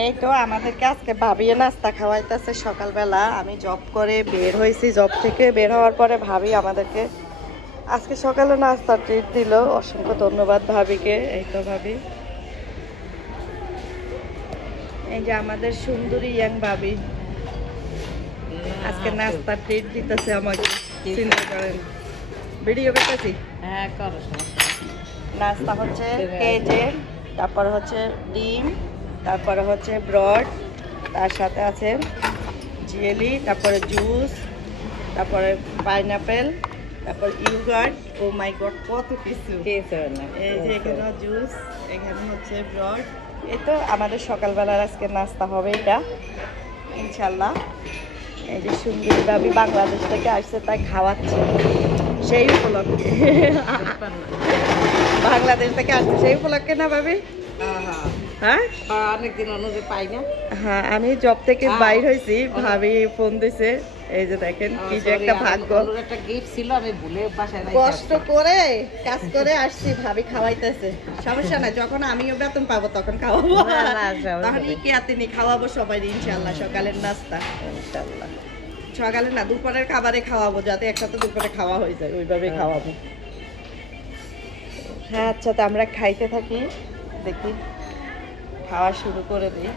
এই তো আমাদেরকে আজকে ভাবিয়ে নাস্তা খাওয়াইতেছে সকালবেলা। আমি জব করে বের হয়েছি জব থেকে বের হওয়ার পরে ভাবি আমাদেরকে আজকে সকালে নাস্তা ট্রিট দিল। অসংখ্য ধন্যবাদ ভাবিকে এই তো ভাবি। এই যে আমাদের সুন্দরী ইয়াং ভাবি। আজকে নাস্তা ট্রিট দিতেছে আমাকে চিন্তা করেন। ভিডিও করতেছি? হ্যাঁ করো নাস্তা হচ্ছে কেজে তারপর হচ্ছে ডিম তারপরে হচ্ছে ব্রড তার সাথে আছে জিয়েলি তারপরে জুস তারপরে পাইনাপেল তারপর ইউগার্ট ও মাই গড কত কিছু। এই যে এখানে জুস এখানে হচ্ছে ব্রড। এই তো আমাদের সকালবেলার আজকে নাস্তা হবে এটা ইনশাল্লাহ এই যে সুন্দর ভাবি বাংলাদেশ থেকে আসছে তাই খাওয়াচ্ছে। সেই উপলক্ষে। বাংলাদেশ থেকে আসছে সেই উপলক্ষে না ভাবি? হ্যাঁ? না। হ্যাঁ আমি জব থেকে হ্যাঁ। বাইর হয়েছি ভাবি ফোন দিছে এই যে দেখেন কি যে একটা ভাগ্য। একটা গিফট ছিল আমি ভুলে বাসায় কষ্ট করে কাজ করে আসছি ভাবি খাওয়াইতেছে। সমস্যা নাই যখন আমিও বেতন পাবো তখন খাওয়াবো। তখন কি আতিনি খাওয়াবো সবাই ইনশাল্লাহ সকালের নাস্তা। ইনশাআল্লাহ। সকালে না দুপুরের খাবারে খাওয়াবো যাতে একসাথে দুপুরে খাওয়া হয়ে যায় ওইভাবে হ্যাঁ। খাওয়াবো। হ্যাঁ আচ্ছা তো আমরা খাইতে থাকি। দেখি খাওয়া শুরু করে দিই।